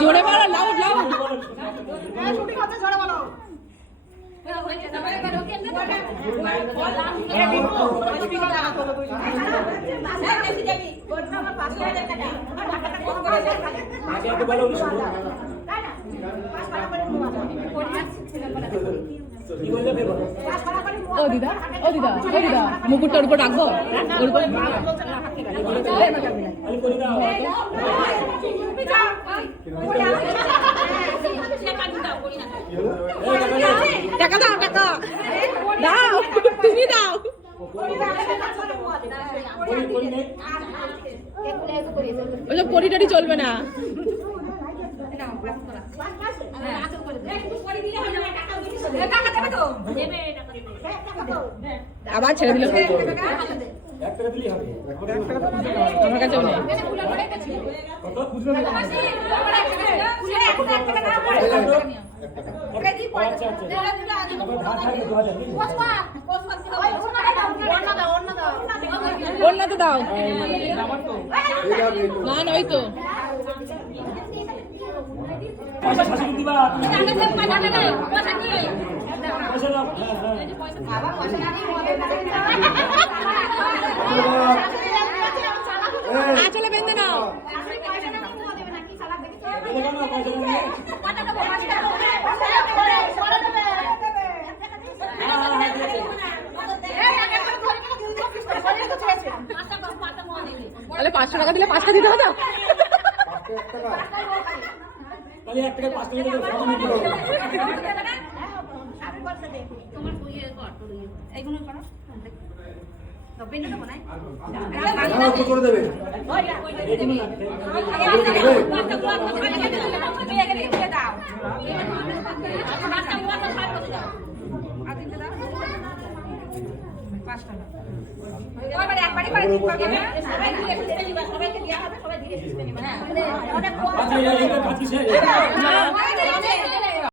জোরে বলো, loud loud. ও দিদা, ও দিদা, ও দিদা, মুকুটটা ওর উপর রাখবো, ওর উপর টাকা দাও, টাকা দাও, তুমি দাও। ওই পরিটারি চলবে না। আবার ছেড়ে দিল, আমার কাছেও নেই। অন্য তো দাও না, নয় তো চলে বেঁধে নাও। তাহলে 500 টাকা দিলে 5টা দিতে হতো।